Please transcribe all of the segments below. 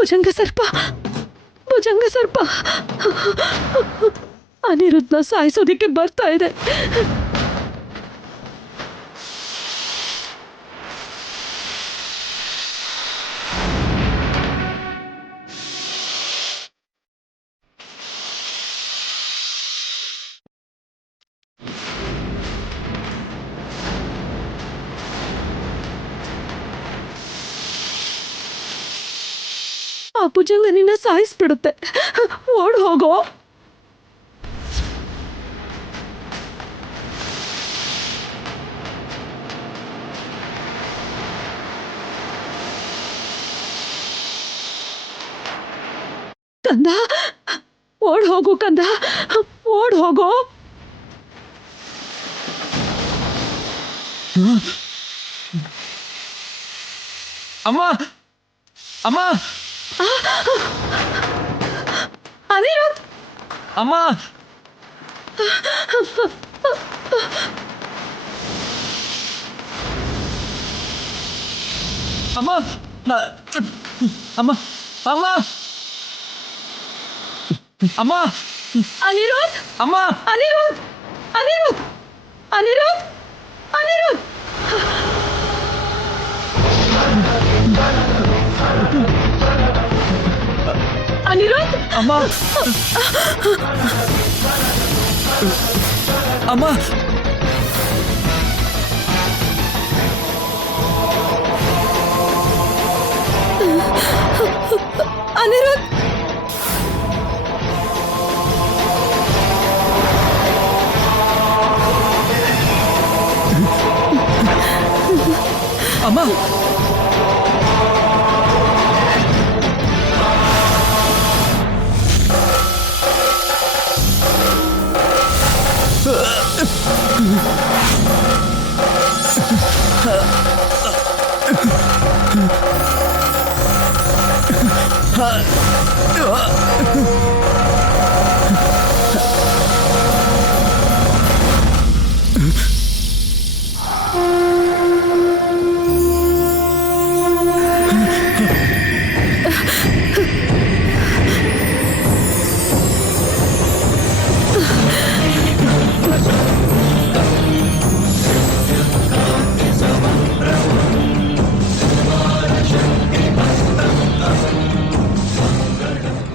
ಭುಜಂಗ ಸರ್ಪ, ಭುಜಂಗ ಸರ್ಪ ಅನಿರುದ್ಧನ ಸಾಯಿಸೋದಿಕ್ಕೆ ಬರ್ತಾ ಇದೆ. ಆ ಭುಜಂಗ ನಿನ್ನ ಸಾಯಿಸ್ಬಿಡುತ್ತೆ. ಓಡ್ ಹೋಗೋ. ಕಂದ, ಓಡ್ ಹೋಗು ಕಂದ, ಓಡ್ ಹೋಗೋ. ಅಮ್ಮ, ಅಮ್ಮ, ಅನಿರುದ್ಧ್, ಅಮ್ಮ, ಅಮ್ಮ, ಅಮ್ಮ, ಅಮ್ಮ, ಅಮ್ಮ, ಅನಿರುದ್ಧ್, ಅಮ್ಮ, ಅನಿರುದ್ಧ್, ಅನಿರುದ್ಧ್, ಅನಿರುದ್ಧ್, ಅನಿರುದ್ಧ್. ಅನಿರುದ್ಧ್, ಅಮ್ಮ, ಅಮ್ಮ, ಅನಿರುದ್ಧ್, ಅಮ್ಮ,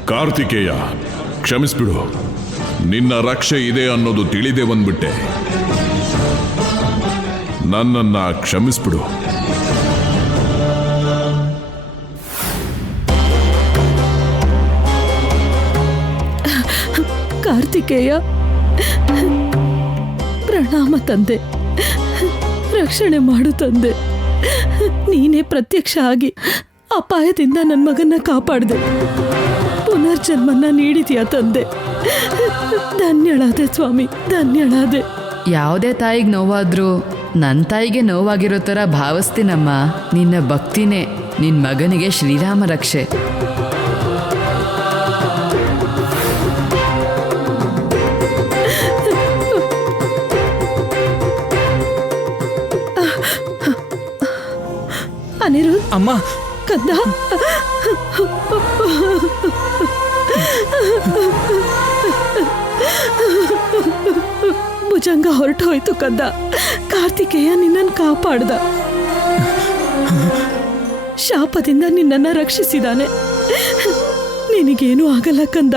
ಕಾರ್ತಿಕೇಯ, ಕ್ಷಮಿಸ್ಬಿಡು. ನಿನ್ನ ರಕ್ಷೆ ಇದೆ ಅನ್ನೋದು ತಿಳಿದೇ ಬಂದ್ಬಿಟ್ಟೆ. ನನ್ನನ್ನ ಕ್ಷಮಿಸ್ಬಿಡು. ಕಾರ್ತಿಕೇಯ, ಪ್ರಣಾಮ ತಂದೆ. ರಕ್ಷಣೆ ಮಾಡು ತಂದೆ. ನೀನೇ ಪ್ರತ್ಯಕ್ಷ ಆಗಿ ಅಪಾಯದಿಂದ ನನ್ನ ಮಗನ್ನ ಕಾಪಾಡಿದೆ. ಪುನರ್ಜನ್ಮನ್ನ ನೀಡಿದ್ಯಾ ತಂದೆ. ಧನ್ಯಳಾದೆ ಸ್ವಾಮಿ, ಧನ್ಯಳಾದೆ. ಯಾವುದೇ ತಾಯಿಗೆ ನೋವಾದ್ರೂ ನನ್ನ ತಾಯಿಗೆ ನೋವಾಗಿರೋ ಥರ ಭಾವಿಸ್ತೀನಮ್ಮ. ನಿನ್ನ ಭಕ್ತಿನೇ ನಿನ್ನ ಮಗನಿಗೆ ಶ್ರೀರಾಮ ರಕ್ಷೆ. ಅನಿರುದ್ಧ್, ಅಮ್ಮ, ಕಂದ, ಭುಜಂಗ ಹೊರಟು ಹೋಯ್ತು ಕಂದ. ಕಾರ್ತಿಕೇಯ ನಿನ್ನನ್ನು ಕಾಪಾಡ್ದ. ಶಾಪದಿಂದ ನಿನ್ನನ್ನು ರಕ್ಷಿಸಿದಾನೆ. ನಿನಗೇನೂ ಆಗಲ್ಲ ಕಂದ.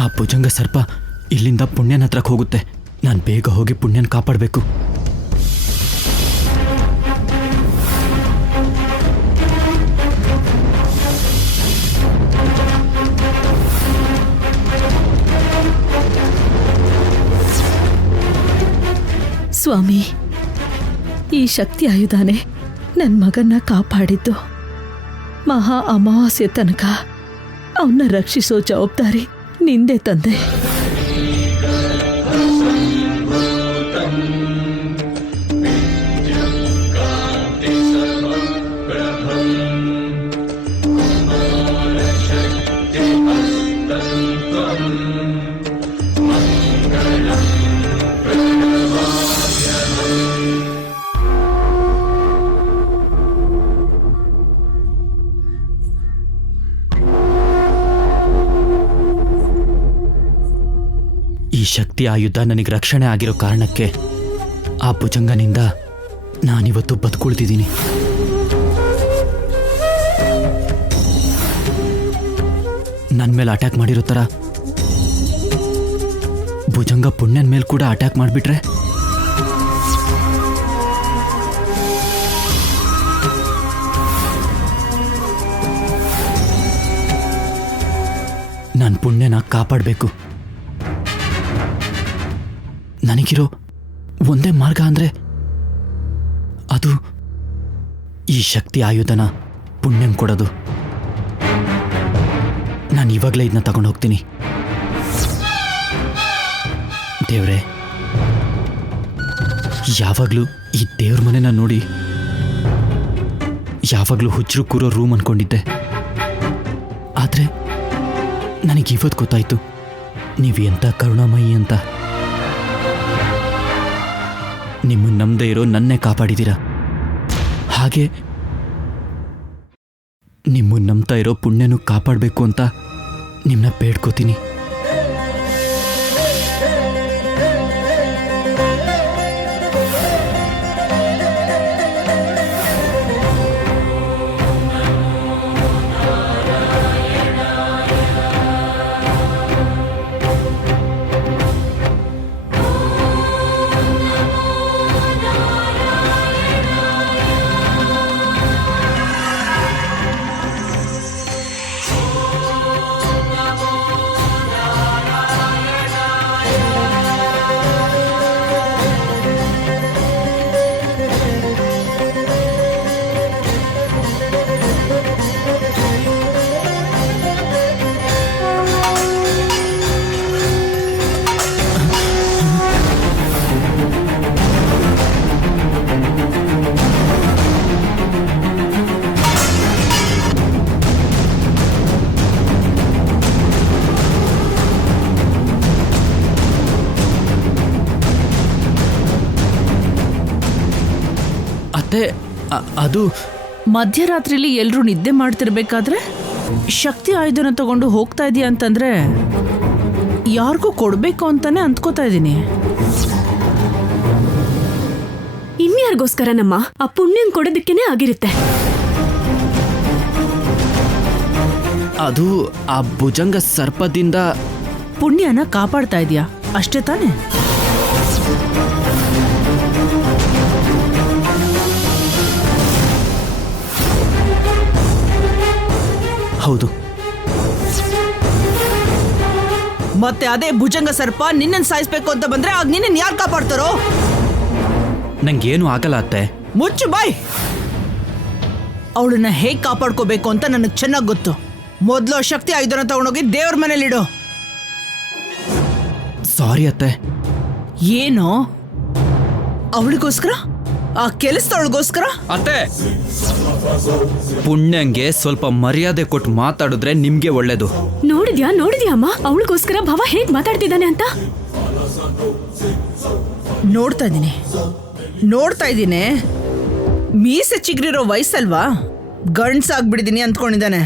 ಆ ಭುಜಂಗ ಸರ್ಪ ಇಲ್ಲಿಂದ ಪುಣ್ಯನ ಹತ್ರಕ್ಕೆ ಹೋಗುತ್ತೆ. ನಾನು ಬೇಗ ಹೋಗಿ ಪುಣ್ಯನ ಕಾಪಾಡಬೇಕು. ಸ್ವಾಮಿ, ಈ ಶಕ್ತಿ ಆಯುಧಾನೆ ನನ್ನ ಮಗನ್ನ ಕಾಪಾಡಿದ್ದು. ಮಹಾ ಅಮಾವಾಸ್ಯೆ ತನಕ ಅವನ್ನ ರಕ್ಷಿಸೋ ಜವಾಬ್ದಾರಿ ನಿಂದೆ ತಂದೆ. ಈ ಶಕ್ತಿ ಆಯುಧ ನನಗೆ ರಕ್ಷಣೆ ಆಗಿರೋ ಕಾರಣಕ್ಕೆ ಆ ಭುಜಂಗನಿಂದ ನಾನಿವತ್ತು ಬದುಕುಳಿದಿದ್ದೀನಿ. ನನ್ನ ಮೇಲೆ ಅಟ್ಯಾಕ್ ಮಾಡಿರೋ ಥರ ಭುಜಂಗ ಪುಣ್ಯನ ಮೇಲೆ ಕೂಡ ಅಟ್ಯಾಕ್ ಮಾಡಿಬಿಟ್ರೆ ನಾನು ಪುಣ್ಯನ ಕಾಪಾಡಬೇಕು. ನನಗಿರೋ ಒಂದೇ ಮಾರ್ಗ ಅಂದರೆ ಅದು ಈ ಶಕ್ತಿ ಆಯುಧನ ಪುಣ್ಯಂ ಕೊಡೋದು. ನಾನು ಇವಾಗಲೇ ಇದನ್ನ ತಗೊಂಡು ಹೋಗ್ತೀನಿ. ದೇವ್ರೆ, ಯಾವಾಗಲೂ ಈ ದೇವ್ರ ಮನೆನ ನೋಡಿ ಯಾವಾಗಲೂ ಹುಚ್ಚರು ಕೂರೋ ರೂಮ್ ಅನ್ಕೊಂಡಿದ್ದೆ. ಆದರೆ ನನಗಿವತ್ತು ಗೊತ್ತಾಯ್ತು ನೀವು ಎಂಥ ಕರುಣಾಮಯಿ ಅಂತ. ನಿಮ್ಮನ್ನು ನಂಬದೇ ಇರೋ ನನ್ನೇ ಕಾಪಾಡಿದ್ದೀರ. ಹಾಗೆ ನಿಮ್ಮನ್ನು ನಂಬ್ತಾ ಇರೋ ಪುಣ್ಯನೂ ಕಾಪಾಡಬೇಕು ಅಂತ ನಿಮ್ಮನ್ನ ಬೇಡ್ಕೋತೀನಿ. ಅದು ಮಧ್ಯರಾತ್ರಿಲಿ ಎಲ್ರೂ ನಿದ್ದೆ ಮಾಡ್ತಿರ್ಬೇಕಾದ್ರೆ ಶಕ್ತಿ ಆಯುಧನ ತಗೊಂಡು ಹೋಗ್ತಾ ಇದೀಯ ಅಂತಂದ್ರೆ ಯಾರಿಗೂ ಕೊಡ್ಬೇಕು ಅಂತಾನೆ ಅಂದ್ಕೋತಾ ಇದ್ದೀನಿ. ಇನ್ಯಾರಿಗೋಸ್ಕರ ನಮ್ಮ ಆ ಪುಣ್ಯನ್ ಕೊಡೋದಕ್ಕೇನೆ ಆಗಿರುತ್ತೆ. ಅದು ಆ ಭುಜಂಗ ಸರ್ಪದಿಂದ ಪುಣ್ಯನ ಕಾಪಾಡ್ತಾ ಇದೀಯಾ ಅಷ್ಟೇ ತಾನೆ? ಹೌದು. ಮತ್ತೆ ಅದೇ ಭುಜಂಗ ಸರ್ಪ ನಿನ್ನನ್ನು ಸಾಯಿಸ್ಬೇಕು ಅಂತ ಬಂದ್ರೆ ಆಗ ನಿನ್ನನ್ನು ಯಾರು ಕಾಪಾಡ್ತಾರೋ? ನಂಗೇನು ಆಗಲ್ಲ ಅತ್ತೆ. ಮುಚ್ಚು ಬಾಯ್. ಅವಳನ್ನ ಹೇಗ್ ಕಾಪಾಡ್ಕೋಬೇಕು ಅಂತ ನನಗೆ ಚೆನ್ನಾಗಿ ಗೊತ್ತು. ಮೊದಲು ಶಕ್ತಿ ಆಯುಧನ ತಗೊಂಡೋಗಿ ದೇವ್ರ ಮನೇಲಿಡು. ಸಾರಿ ಅತ್ತೆ. ಏನು ಅವಳಿಗೋಸ್ಕರ? ಆ ಕೆಲಸದವಳಿಗೋಸ್ಕರ? ಅತ್ತೆ, ಪುಣ್ಯಂಗೆ ಸ್ವಲ್ಪ ಮರ್ಯಾದೆ ಕೊಟ್ಟು ಮಾತಾಡಿದ್ರೆ ನಿಮ್ಗೆ ಒಳ್ಳೇದು. ನೋಡಿದ್ಯಾ ಅಮ್ಮ, ಅವಳಿಗೋಸ್ಕರ ಭವ ಹೇಗ್ ಮಾತಾಡ್ತಿದ್ದಾನೆ ಅಂತ. ನೋಡ್ತಾ ಇದ್ದೀನಿ. ಮೀಸೆ ಚಿಗ್ರಿರೋ ವಯಸ್ಸಲ್ವಾ, ಗಂಡ್ಸಾಗ್ಬಿಡಿದೀನಿ ಅಂದ್ಕೊಂಡಿದ್ದಾನೆ.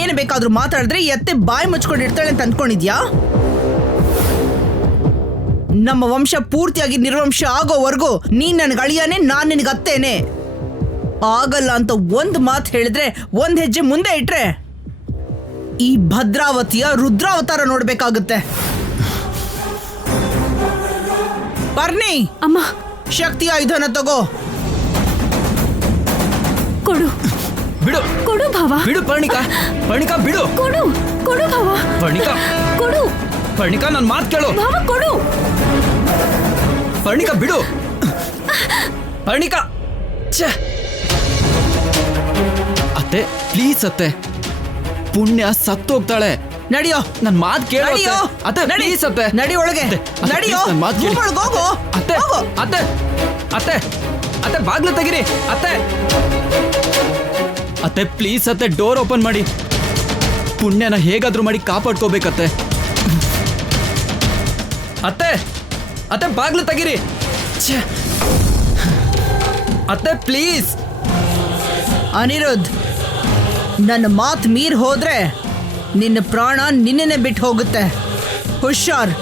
ಏನು ಬೇಕಾದ್ರೂ ಮಾತಾಡಿದ್ರೆ ಎತ್ತೆ ಬಾಯಿ ಮುಚ್ಕೊಂಡಿರ್ತಾಳೆ ಅಂತ ಅಂದ್ಕೊಂಡಿದ್ಯಾ? ನಮ್ಮ ವಂಶ ಪೂರ್ತಿಯಾಗಿ ನಿರ್ವಂಶ ಆಗೋವರೆಗೂ ನೀನ್ ನನಗೆ ಅಳಿಯಾನೆ, ನಾನ್ ನಿನಗೆ ಅತ್ತೇನೆ. ಆಗಲ್ಲ ಅಂತ ಒಂದು ಮಾತು ಹೇಳಿದ್ರೆ ಒಂದ್ ಹೆಜ್ಜೆ ಮುಂದೆ ಇಟ್ರೆ ಈ ಭದ್ರಾವತಿಯ ರುದ್ರಾವತಾರ ನೋಡ್ಬೇಕಾಗುತ್ತೆ. ಬರ್ನಿ ಅಮ್ಮ, ಶಕ್ತಿ ಆಯುಧನ ತಗೋ. ಕೊಡು ಬಿಡು ಕೊಡು ಭಾವ. ಬಿಡು ಪರ್ಣಿಕಾ, ಬಿಡು. ಕೊಡು ಭಾವ. ಪರ್ಣಿಕಾ ನನ್ನ ಮಾತು ಕೇಳು. ಭಾವ ಕೊಡು. ಪರ್ಣಿಕಾ ಬಿಡು. ಪರ್ಣಿಕಾ, ಅತ್ತೆ ಪ್ಲೀಸ್ ಅತ್ತೆ, ಪುಣ್ಯ ಸತ್ತೋಗ್ತಾಳೆ. ನಡಿಯೋ, ನನ್ನ ಮಾತು ಕೇಳು ನಡಿಯೋ. ಅತ್ತೆ. ಪ್ಲೀಸ್ ಅತ್ತೆ, ನಡಿ ಒಳಗೆ. ನಡಿಯೋ, ಹೋಗು. ಅತ್ತೆ ಅತ್ತೆ ಅತ್ತೆ ಅತ್ತೆ ಬಾಗ್ಲು ತೆಗಿರಿ. ಅತ್ತೆ ಪ್ಲೀಸ್ ಅತ್ತೆ, ಡೋರ್ ಓಪನ್ ಮಾಡಿ. ಪುಣ್ಯನ ಹೇಗಾದ್ರೂ ಮಾಡಿ ಕಾಪಾಡ್ಕೋಬೇಕತ್ತೆ. ಅತ್ತೆ ಬಾಗ್ಲು ತೆಗಿರಿ. ಅತ್ತೆ ಪ್ಲೀಸ್. ಅನಿರುದ್ಧ್, ನನ್ನ ಮಾತು ಮೀರ್ ಹೋದ್ರೆ ನಿನ್ನ ಪ್ರಾಣ ನಿನ್ನೆ ಬಿಟ್ಟು ಹೋಗುತ್ತೆ. ಹುಷಾರ್.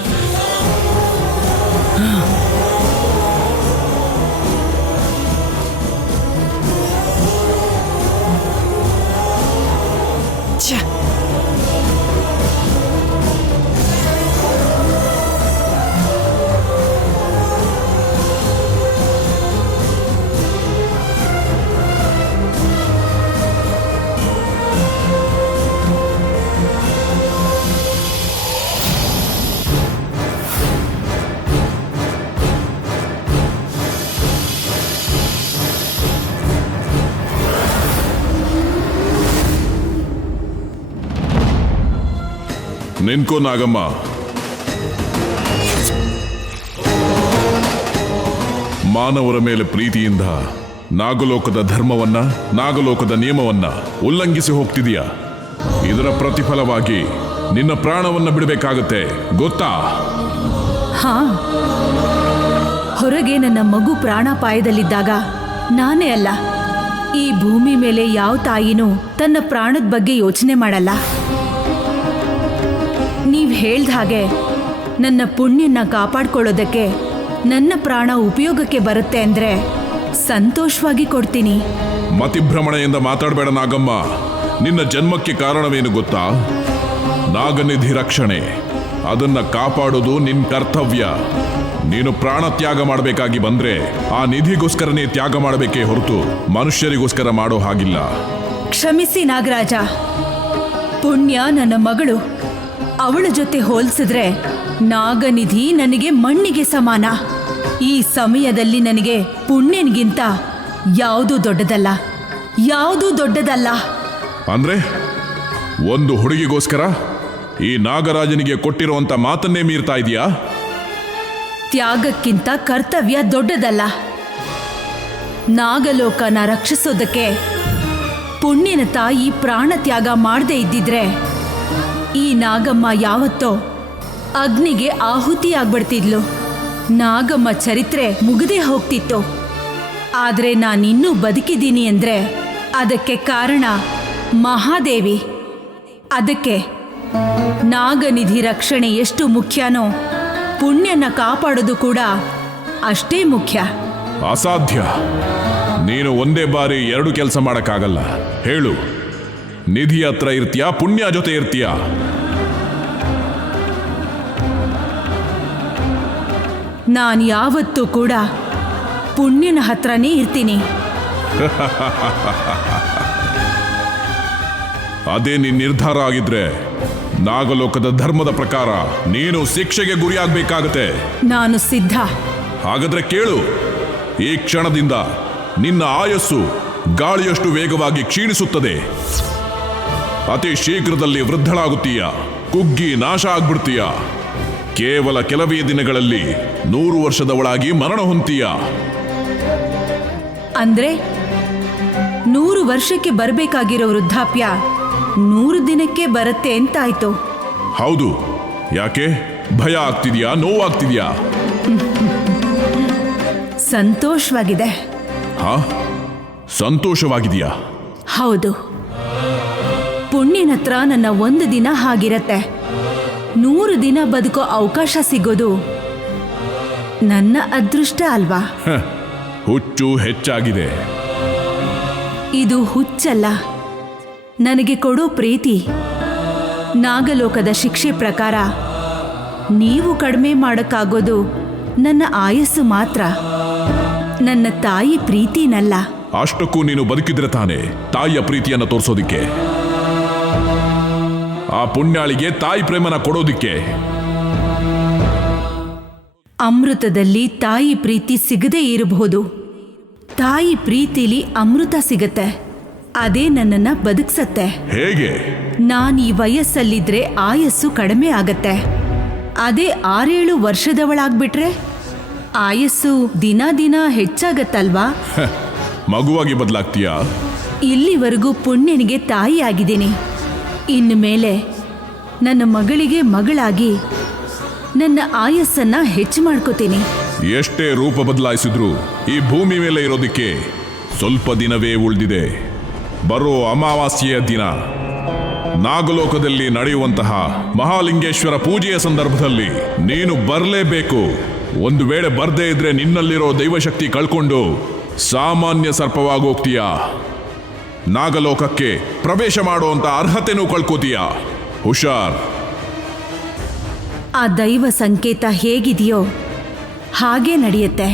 ನಿನ್ಕೋ ನಾಗಮ್ಮ. ಮಾನವರ ಮೇಲೆ ಪ್ರೀತಿಯಿಂದ ನಾಗಲೋಕದ ಧರ್ಮವನ್ನ, ನಾಗಲೋಕದ ನಿಯಮವನ್ನ ಉಲ್ಲಂಘಿಸಿ ಹೋಗ್ತಿದೀಯಾ. ಇದರ ಪ್ರತಿಫಲವಾಗಿ ನಿನ್ನ ಪ್ರಾಣವನ್ನ ಬಿಡಬೇಕಾಗತ್ತೆ, ಗೊತ್ತಾ? ಹಾ, ಹೊರಗೆ ನನ್ನ ಮಗು ಪ್ರಾಣಾಪಾಯದಲ್ಲಿದ್ದಾಗ ನಾನೇ ಅಲ್ಲ, ಈ ಭೂಮಿ ಮೇಲೆ ಯಾವ ತಾಯಿನೂ ತನ್ನ ಪ್ರಾಣದ ಬಗ್ಗೆ ಯೋಚನೆ ಮಾಡಲ್ಲ. ನೀವ್ ಹೇಳ್ದ ಹಾಗೆ ನನ್ನ ಪುಣ್ಯನ ಕಾಪಾಡ್ಕೊಳ್ಳೋದಕ್ಕೆ ನನ್ನ ಪ್ರಾಣ ಉಪಯೋಗಕ್ಕೆ ಬರುತ್ತೆ ಅಂದ್ರೆ ಸಂತೋಷವಾಗಿ ಕೊಡ್ತೀನಿ. ಮತಿಭ್ರಮಣೆಯಿಂದ ಮಾತಾಡಬೇಡ ನಾಗಮ್ಮ. ನಿನ್ನ ಜನ್ಮಕ್ಕೆ ಕಾರಣವೇನು ಗೊತ್ತಾ? ನಾಗನಿಧಿ ರಕ್ಷಣೆ. ಅದನ್ನ ಕಾಪಾಡೋದು ನಿನ್ ಕರ್ತವ್ಯ. ನೀನು ಪ್ರಾಣ ತ್ಯಾಗ ಮಾಡಬೇಕಾಗಿ ಬಂದ್ರೆ ಆ ನಿಧಿಗೋಸ್ಕರನೇ ತ್ಯಾಗ ಮಾಡಬೇಕೇ ಹೊರತು ಮನುಷ್ಯರಿಗೋಸ್ಕರ ಮಾಡೋ ಹಾಗಿಲ್ಲ. ಕ್ಷಮಿಸಿ ನಾಗರಾಜ, ಪುಣ್ಯ ನನ್ನ ಮಗಳು. ಅವಳ ಜೊತೆ ಹೋಲಿಸಿದ್ರೆ ನಾಗನಿಧಿ ನನಗೆ ಮಣ್ಣಿಗೆ ಸಮಾನ. ಈ ಸಮಯದಲ್ಲಿ ನನಗೆ ಪುಣ್ಯನಿಗಿಂತ ಯಾವುದೂ ದೊಡ್ಡದಲ್ಲ, ಯಾವುದೂ ದೊಡ್ಡದಲ್ಲ. ಅಂದ್ರೆ ಒಂದು ಹುಡುಗಿಗೋಸ್ಕರ ಈ ನಾಗರಾಜನಿಗೆ ಕೊಟ್ಟಿರುವಂತ ಮಾತನ್ನೇ ಮೀರ್ತಾ ಇದೀಯಾ? ತ್ಯಾಗಕ್ಕಿಂತ ಕರ್ತವ್ಯ ದೊಡ್ಡದಲ್ಲ. ನಾಗಲೋಕನ ರಕ್ಷಿಸೋದಕ್ಕೆ ಪುಣ್ಯನ ತಾಯಿ ಪ್ರಾಣ ತ್ಯಾಗ ಮಾಡದೇ ಇದ್ದಿದ್ರೆ ಈ ನಾಗಮ್ಮ ಯಾವತ್ತೋ ಅಗ್ನಿಗೆ ಆಹುತಿಯಾಗ್ಬಿಡ್ತಿದ್ಲು. ನಾಗಮ್ಮ ಚರಿತ್ರೆ ಮುಗಿದೇ ಹೋಗ್ತಿತ್ತು. ಆದ್ರೆ ನಾನಿನ್ನೂ ಬದುಕಿದ್ದೀನಿ ಅಂದ್ರೆ ಅದಕ್ಕೆ ಕಾರಣ ಮಹಾದೇವಿ. ಅದಕ್ಕೆ ನಾಗನಿಧಿ ರಕ್ಷಣೆ ಎಷ್ಟು ಮುಖ್ಯನೋ ಪುಣ್ಯನ ಕಾಪಾಡೋದು ಕೂಡ ಅಷ್ಟೇ ಮುಖ್ಯ. ಅಸಾಧ್ಯ. ನೀನು ಒಂದೇ ಬಾರಿ ಎರಡು ಕೆಲಸ ಮಾಡಕ್ಕಾಗಲ್ಲ. ಹೇಳು, ನಿಧಿ ಹತ್ರ ಇರ್ತೀಯಾ, ಪುಣ್ಯ ಜೊತೆ ಇರ್ತೀಯಾ? ನಾನು ಯಾವತ್ತೂ ಕೂಡ ಪುಣ್ಯನ ಹತ್ರನೇ ಇರ್ತೀನಿ. ಅದೇ ನಿನ್ ನಿರ್ಧಾರ ಆಗಿದ್ರೆ ನಾಗಲೋಕದ ಧರ್ಮದ ಪ್ರಕಾರ ನೀನು ಶಿಕ್ಷೆಗೆ ಗುರಿಯಾಗಬೇಕಾಗತ್ತೆ. ನಾನು ಸಿದ್ಧ. ಹಾಗಾದ್ರೆ ಕೇಳು, ಈ ಕ್ಷಣದಿಂದ ನಿನ್ನ ಆಯಸ್ಸು ಗಾಳಿಯಷ್ಟು ವೇಗವಾಗಿ ಕ್ಷೀಣಿಸುತ್ತದೆ. ಅತಿ ಶೀಘ್ರದಲ್ಲಿ ವೃದ್ಧಳಾಗುತ್ತೀಯ, ಕುಗ್ಗಿ ನಾಶ ಆಗ್ಬಿಡ್ತೀಯ. ಕೇವಲ ಕೆಲವೇ ದಿನಗಳಲ್ಲಿ 100 ವರ್ಷದವಳಾಗಿ ಮರಣ ಹೊಂತೀಯ. ಅಂದ್ರೆ 100 ವರ್ಷಕ್ಕೆ ಬರಬೇಕಾಗಿರೋ ವೃದ್ಧಾಪ್ಯ 100 ದಿನಕ್ಕೆ ಬರುತ್ತೆ ಅಂತಾಯ್ತು. ಹೌದು. ಯಾಕೆ? ಭಯ ಆಗ್ತಿದ್ಯಾ? ನೋವಾಗ್ತಿದ್ಯಾ? ಸಂತೋಷವಾಗಿದೆ. ಹಾ, ಸಂತೋಷವಾಗಿದೆಯಾ? ಹೌದು. ಪುಣ್ಯನ ಹತ್ರ ನನ್ನ 1 ದಿನ ಹಾಗಿರತ್ತೆ. 100 ದಿನ ಬದುಕೋ ಅವಕಾಶ ಸಿಗೋದು ನನ್ನ ಅದೃಷ್ಟ ಅಲ್ವಾ? ಹುಚ್ಚು ಹೆಚ್ಚಾಗಿದೆ. ಇದು ಹುಚ್ಚಲ್ಲ, ನನಗೆ ಕೊಡೋ ಪ್ರೀತಿ. ನಾಗಲೋಕದ ಶಿಕ್ಷೆ ಪ್ರಕಾರ ನೀವು ಕಡಿಮೆ ಮಾಡೋಕ್ಕಾಗೋದು ನನ್ನ ಆಯಸ್ಸು ಮಾತ್ರ, ನನ್ನ ತಾಯಿ ಪ್ರೀತಿನಲ್ಲ. ಅಷ್ಟಕ್ಕೂ ನೀನು ಬದುಕಿದ್ರೆ ತಾನೆ ತಾಯಿಯ ಪ್ರೀತಿಯನ್ನು ತೋರಿಸೋದಿಕ್ಕೆ, ಆ ಪುಣ್ಯಾಳಿಗೆ ತಾಯಿ ಪ್ರೇಮನ ಕೊಡೋದಿಕ್ಕೆ. ಅಮೃತದಲ್ಲಿ ತಾಯಿ ಪ್ರೀತಿ ಸಿಗದೇ ಇರಬಹುದು. ತಾಯಿ ಪ್ರೀತಿಲಿ ಅಮೃತ ಸಿಗತ್ತೆ. ಅದೇ ನನ್ನನ್ನ ಬದುಕ್ಸತ್ತೆ. ಹೇಗೆ? ನಾನು ಈ ವಯಸ್ಸಲ್ಲಿದ್ರೆ ಆಯಸ್ಸು ಕಡಿಮೆ ಆಗತ್ತೆ. ಅದೇ 6-7 ವರ್ಷದವಳಾಗ್ಬಿಟ್ರೆ ಆಯಸ್ಸು ದಿನ ದಿನ ಹೆಚ್ಚಾಗತ್ತಲ್ವಾ? ಮಗುವಾಗಿ ಬದಲಾಗ್ತೀಯಾ? ಇಲ್ಲಿವರೆಗೂ ಪುಣ್ಯನಿಗೆ ತಾಯಿ ಆಗಿದ್ದೀನಿ. ಇನ್ನು ಮೇಲೆ ನನ್ನ ಮಗಳಿಗೆ ಮಗಳಾಗಿ ನನ್ನ ಆಯಸ್ಸನ್ನ ಹೆಚ್ಚು ಮಾಡ್ಕೋತೀನಿ. ಎಷ್ಟೇ ರೂಪ ಬದಲಾಯಿಸಿದ್ರು ಈ ಭೂಮಿ ಮೇಲೆ ಇರೋದಿಕ್ಕೆ ಸ್ವಲ್ಪ ದಿನವೇ ಉಳಿದಿದೆ. ಬರೋ ಅಮಾವಾಸ್ಯೆಯ ದಿನ ನಾಗಲೋಕದಲ್ಲಿ ನಡೆಯುವಂತಹ ಮಹಾಲಿಂಗೇಶ್ವರ ಪೂಜೆಯ ಸಂದರ್ಭದಲ್ಲಿ ನೀನು ಬರಲೇಬೇಕು. ಒಂದು ವೇಳೆ ಬರ್ದೇ ಇದ್ರೆ ನಿನ್ನಲ್ಲಿರೋ ದೈವಶಕ್ತಿ ಕಳ್ಕೊಂಡು ಸಾಮಾನ್ಯ ಸರ್ಪವಾಗೋಗ್ತೀಯ. ನಾಗಲೋಕಕ್ಕೆ ಪ್ರವೇಶ ಮಾಡುವಂತ ಅರ್ಹತೆನೂ ಕಳ್ಕೋತೀಯ. ಹುಷಾರ್. ಆ ದೈವ ಸಂಕೇತ ಹೇಗಿದೆಯೋ ಹಾಗೇ ನಡೆಯುತ್ತೆ.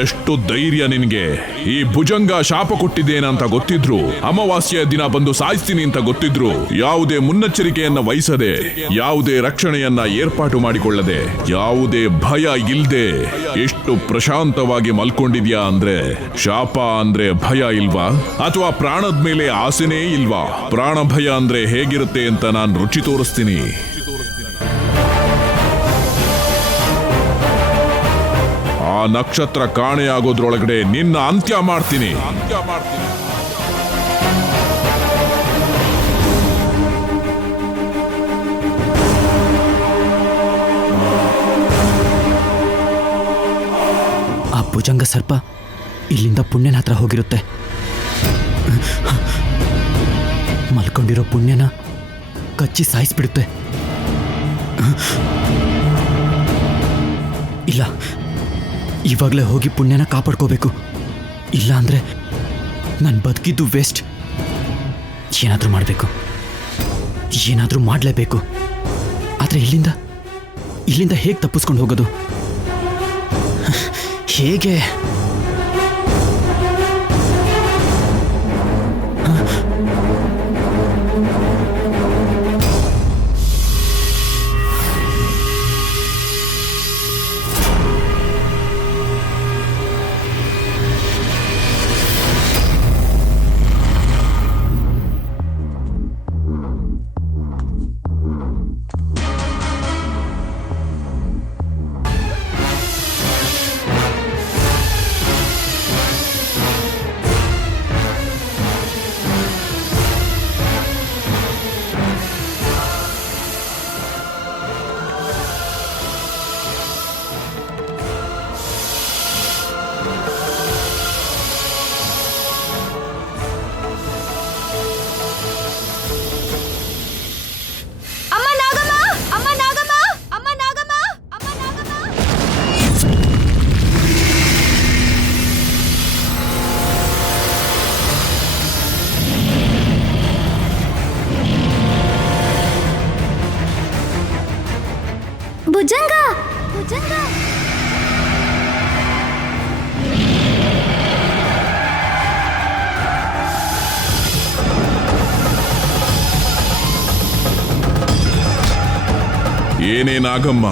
ಎಷ್ಟು ಧೈರ್ಯ ನಿನಗೆ? ಈ ಭುಜಂಗ ಶಾಪ ಕೊಟ್ಟಿದ್ದೇನಂತ ಗೊತ್ತಿದ್ರು, ಅಮಾವಾಸ್ಯೆಯ ದಿನ ಬಂದು ಸಾಯಿಸ್ತೀನಿ ಅಂತ ಗೊತ್ತಿದ್ರು, ಯಾವುದೇ ಮುನ್ನೆಚ್ಚರಿಕೆಯನ್ನ ವಹಿಸದೆ, ಯಾವುದೇ ರಕ್ಷಣೆಯನ್ನ ಏರ್ಪಾಟು ಮಾಡಿಕೊಳ್ಳದೆ, ಯಾವುದೇ ಭಯ ಇಲ್ದೆ ಎಷ್ಟು ಪ್ರಶಾಂತವಾಗಿ ಮಲ್ಕೊಂಡಿದ್ಯಾ ಅಂದ್ರೆ ಶಾಪ ಅಂದ್ರೆ ಭಯ ಇಲ್ವಾ? ಅಥವಾ ಪ್ರಾಣದ ಮೇಲೆ ಆಸೆನೇ ಇಲ್ವಾ? ಪ್ರಾಣ ಭಯ ಅಂದ್ರೆ ಹೇಗಿರುತ್ತೆ ಅಂತ ನಾನು ರುಚಿ ತೋರಿಸ್ತೀನಿ. ಆ ನಕ್ಷತ್ರ ಕಾಣೆಯಾಗೋದ್ರೊಳಗಡೆ ನಿನ್ನ ಅಂತ್ಯ ಮಾಡ್ತೀನಿ. ಆ ಭುಜಂಗ ಸರ್ಪ ಇಲ್ಲಿಂದ ಪುಣ್ಯನ ಹತ್ರ ಹೋಗಿರುತ್ತೆ. ಮಲ್ಕೊಂಡಿರೋ ಪುಣ್ಯನ ಕಚ್ಚಿ ಸಾಯಿಸ್ಬಿಡುತ್ತೆ. ಇಲ್ಲ, ಇವಾಗಲೇ ಹೋಗಿ ಪುಣ್ಯನ ಕಾಪಾಡ್ಕೋಬೇಕು. ಇಲ್ಲ ಅಂದರೆ ನಾನು ಬದುಕಿದ್ದು ವೇಸ್ಟ್. ಏನಾದರೂ ಮಾಡಬೇಕು, ಏನಾದರೂ ಮಾಡಲೇಬೇಕು. ಆದರೆ ಇಲ್ಲಿಂದ ಹೇಗೆ ತಪ್ಪಿಸ್ಕೊಂಡು ಹೋಗೋದು? ಹೇಗೆ? ಭುಜಂಗ, ಭುಜಂಗ. ಏನೇನಾಗಮ್ಮ,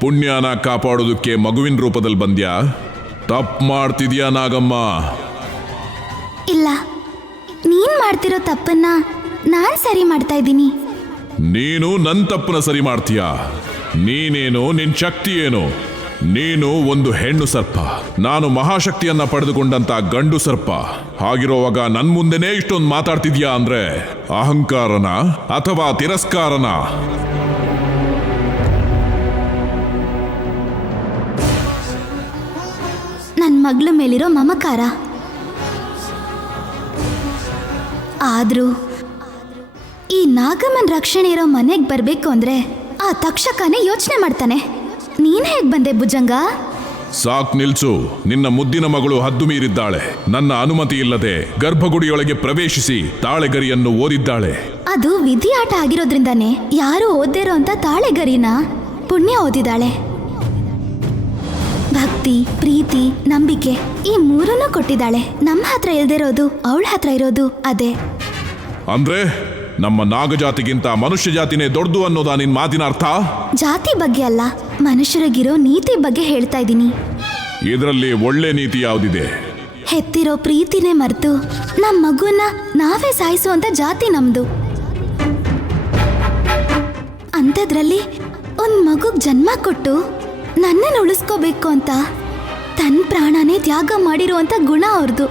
ಪುಣ್ಯನ ಕಾಪಾಡೋದಕ್ಕೆ ಮಗುವಿನ ರೂಪದಲ್ಲಿ ಬಂದ್ಯಾ? ತಪ್ಪು ಮಾಡ್ತಿದ್ಯಾ ನಾಗಮ್ಮ? ಇಲ್ಲ, ನೀನ್ ಮಾಡ್ತಿರೋ ತಪ್ಪನ್ನ ನಾನ್ ಸರಿ ಮಾಡ್ತಾ ಇದ್ದೀನಿ. ನೀನು ನನ್ನ ತಪ್ಪನ ಸರಿ ಮಾಡ್ತೀಯಾ? ನೀನೇನು, ನಿನ್ ಶಕ್ತಿ ಏನು? ನೀನು ಒಂದು ಹೆಣ್ಣು ಸರ್ಪ, ನಾನು ಮಹಾಶಕ್ತಿಯನ್ನ ಪಡೆದುಕೊಂಡಂತ ಗಂಡು ಸರ್ಪ. ಹಾಗಿರುವಾಗ ನನ್ ಮುಂದೆನೇ ಇಷ್ಟೊಂದು ಮಾತಾಡ್ತಿದ್ಯಾ ಅಂದ್ರೆ ಅಹಂಕಾರನ ಅಥವಾ ತಿರಸ್ಕಾರನ? ನನ್ನ ಮಗಳ ಮೇಲಿರೋ ಮಮಕಾರ. ಆದ್ರೂ ಈ ನಾಗಮ್ಮನ್ ರಕ್ಷಣೆ ಇರೋ ಮನೆಗೆ ಬರ್ಬೇಕು ಅಂದ್ರೆ ಆ ತಕ್ಷಕನೇ ಯೋಚನೆ ಮಾಡ್ತಾನೆ. ನೀನ್ ಹೇಗ್ ಬಂದೆ ಭುಜಂಗ? ಸಾಕ್ ನಿಲ್ಸು. ನಿನ್ನ ಮುದ್ದಿನ ಮಗಳು ಹದ್ದು ಮೀರಿದ್ದಾಳೆ. ನನ್ನ ಅನುಮತಿ ಇಲ್ಲದೆ ಗರ್ಭಗುಡಿಯೊಳಗೆ ಪ್ರವೇಶಿಸಿ ತಾಳೆಗರಿಯನ್ನು ಓದಿದ್ದಾಳೆ. ಅದು ವಿಧಿ ಆಟ ಆಗಿರೋದ್ರಿಂದಾನೆ ಯಾರು ಓದಿರೋ ಅಂತ ತಾಳೆಗರಿನ ಪುಣ್ಯ ಓದಿದಾಳೆ. ಭಕ್ತಿ, ಪ್ರೀತಿ, ನಂಬಿಕೆ ಈ ಮೂರನ್ನು ಕೊಟ್ಟಿದ್ದಾಳೆ. ನಮ್ಮ ಹತ್ರ ಇಲ್ದಿರೋದು ಅವಳ ಹತ್ರ ಇರೋದು ಅದೇ. ಅಂದ್ರೆ ನಮ್ಮ ನಾಗಜಾತಿಗಿಂತ ಮನುಷ್ಯ ಜಾತಿನೇ ದೊಡ್ಡದು ಅನ್ನೋದಾ ನಿನ್ ಮಾತಿನ ಅರ್ಥ? ಜಾತಿ ಬಗ್ಗೆ ಅಲ್ಲ, ಮನುಷ್ಯರಿಗಿರೋ ನೀತಿ ಬಗ್ಗೆ ಹೇಳ್ತಾ ಇದ್ದೀನಿ. ಇದರಲ್ಲಿ ಒಳ್ಳೆ ನೀತಿ ಯಾವ್ದಿದೆ? ಹೆತ್ತಿರೋ ಪ್ರೀತಿನೇ ಮರೆತು ನಮ್ಮ ಮಗುನ ನಾವೇ ಸಾಯಿಸುವಂತ ಜಾತಿ ನಮ್ದು. ಅಂಥದ್ರಲ್ಲಿ ಒಂದ್ ಮಗುಗ್ ಜನ್ಮ ಕೊಟ್ಟು ನನ್ನನ್ನು ಉಳಿಸ್ಕೋಬೇಕು ಅಂತ ತನ್ನ ಪ್ರಾಣನೇ ತ್ಯಾಗ ಮಾಡಿರುವಂತ ಗುಣ ಅವ್ರದ್ದು.